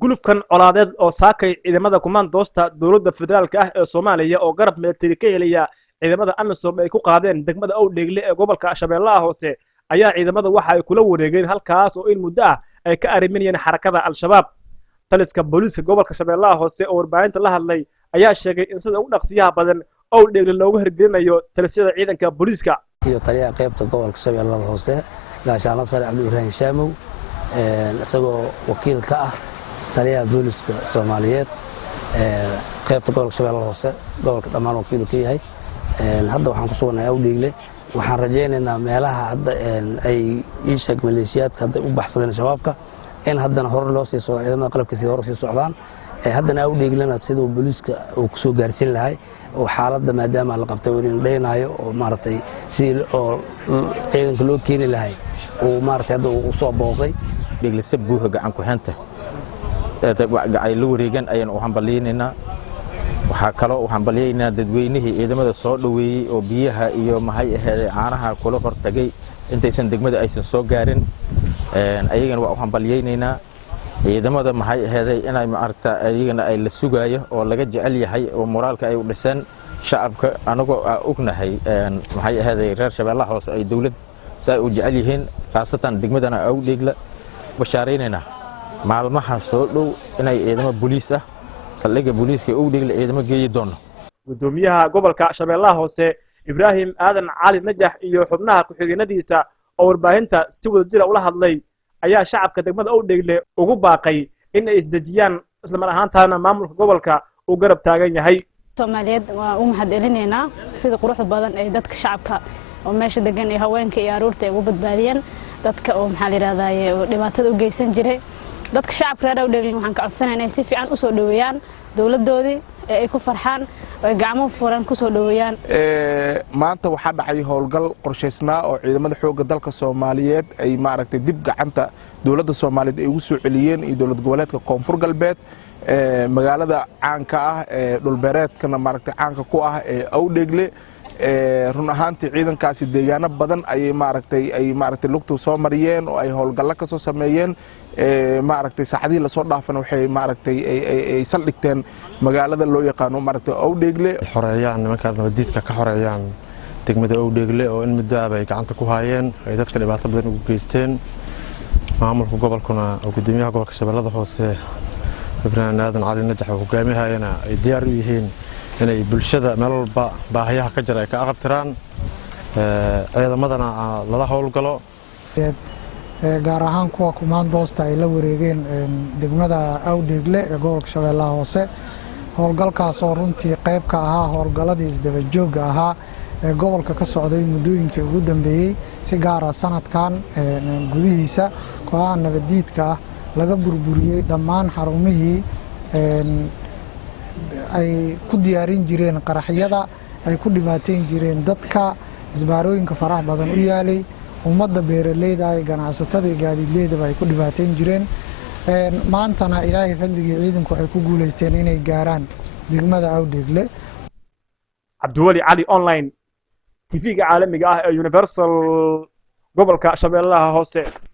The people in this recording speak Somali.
gulufkan colaadeed oo saakay ciidamada kumaandoosta dowladda federaalka ah ee Soomaaliya oo garab military ka helaya ciidamada AMISOM ay ku qaadeen degmada Owdheegle ee gobolka Shabeellaha Hoose ayaa ciidamada waxa ay kula wareegeen halkaas oo in muddo ah ay ka ariminayeen xarakada Al-Shabaab. taliska booliiska gobolka Shabeellaha Hoose oo warbaahinta la hadlay ayaa sheegay in sida ugu dhaqsiyaha badan Owdheegle loogu hirgelinayo talisada ciidanka booliiska iyo taliyaha qaybta gobolka Shabeellaha Hoose gaashaanle sare Cabdi Shaamow isagoo wakiil ka ah taliyaha booliiska Soomaaliyeed qaybta gobolka Shabeellaha Hoose gobolka dhamaan wakiil ka yahay hadda waxaan ku sugnahay Owdheegle waxaan rajaynaynaa meelaha hadda ay ishaag maleeshiyaadka hadda u baxsadeen shabaabka in haddana hor loo sii socdo ciidamada qalabkiisa hor sii socdaan haddana Owdheeglena sidoo booliiska uu ku soo gaarsiin lahay oo xaaladda maadaama la qabtay in dhaynayo oo maartay si oo ciidanka loo keenay lahay oo maartay hadda uu soo booqday Dheeglese buuxa gacan ku xanta ay la wareegan ayaan u hambalyeynaa waxa kale oo hambalyeynaa dadweynihii ciidamada soo dhaweeyay oo biyaha iyo maxay ahayd caanaha kula hortagay intaysan degmada aysan soo gaarin ayagana waa u hambalyeynaa ciidamada maxay ahayd inay maarta ayagana ay la sugaayo oo laga jecel yahay oo moraalka ay u dhiseen shacabka anagoo ognahay maxay ahayd reer Shabeellaha Hoose ay dawlad say u jecel yihiin qaasatan degmadana Owdheegle bashaaraynayna maalmaha soo dhow inay ciidamo booliis ah saldhigga booliiska Owdheegle ciidamo geeyi doono gudoomiyaha gobolka Shabeellaha Hoose Ibrahim Aadan Cali Najax iyo xubnaha ku xigeenadiisa oo warbaahinta si wadajir ah ula hadlay ayaa shacabka degmada Owdheegle ugu baaqay in ay isdajiyaan isla mar ahaantaana maamulka gobolka uu garab taagan yahay Soomaaliyeed waa u mahadcelinayna sida quruxda badan ee dadka shacabka oo meesha degan ee haweenka iyo aroorta ay ugu badbaadiyeen dadka oo maxaa la yiraahdaa dhibaatada u geysan jiray dadka shacabka reer Owdheegle waxaan ka codsanaynaa inay si fiican u soo dhaweeyaan dawladoodii ay ku farxaan oo gacmo furan ku soo dhaweeyaan maanta waxa dhacay howlgal qorsheysnaa oo ciidamada xoogga dalka Soomaaliyeed ay maaragtay dib gacanta dawladda Soomaaliyeed ay ugu soo celiyeen iyo dawlad goboleedka Koonfur Galbeed magaalada caanka ah ee dhulbeereedkana maaragtay caanka ku ah ee Owdheegle run ahaantii ciidankaasi deegaano badan ay maaragtay lugtu soo mariyeen oo ay howlgallo ka soo sameeyeen maaragtay saacadii la soo dhaafan waxay maaragtay ay saldhigteen magaalada loo yaqaan maaragtay Owdheegle xoreeyaan nimanka nabadiidka ka xoreeyaan degmada Owdheegle oo in muddo ah ay gacanta ku hayeen ay dadka dhibaato badan ugu geysteen maamulka gobolkuna oo gudoomiyaha gobolka Shabeellaha Hoose Ibrahim Aadan Cali Najax oo hogaamiyahayna ay diyaar u yihiin inay bulshada meel walba baahiyaha ka jira ay ka aqabtiraan ciidamadana lala howlgalo gaar ahaan kuwa kumaandoosta ay la wareegeen degmada Owdheegle ee gobolka Shabeellaha Hoose howlgalkaas oo runtii qayb ka ahaa howlgaladii isdaba joogga ahaa ee gobolka ka socday muddooyinkii ugu dambeeyay si gaar ah sanadkan gudihiisa kooxaha nabadiidka ah laga burburiyay dhammaan xarumihii ay ku diyaarin jireen qaraxyada ay ku dhibaateyn jireen dadka isbaarooyinka faraha badan u yaalay ummadda beeraleyda ay ganacsatada gaadiidleyda ay ku dhibaateyn jireen maantana ilaahay fadligii ciidanku ay ku guuleysteen inay gaaraan degmada Owdheegle Cabdiwali Cali online TV-ga caalamiga ah ee Universal gobolka Shabeellaha Hoose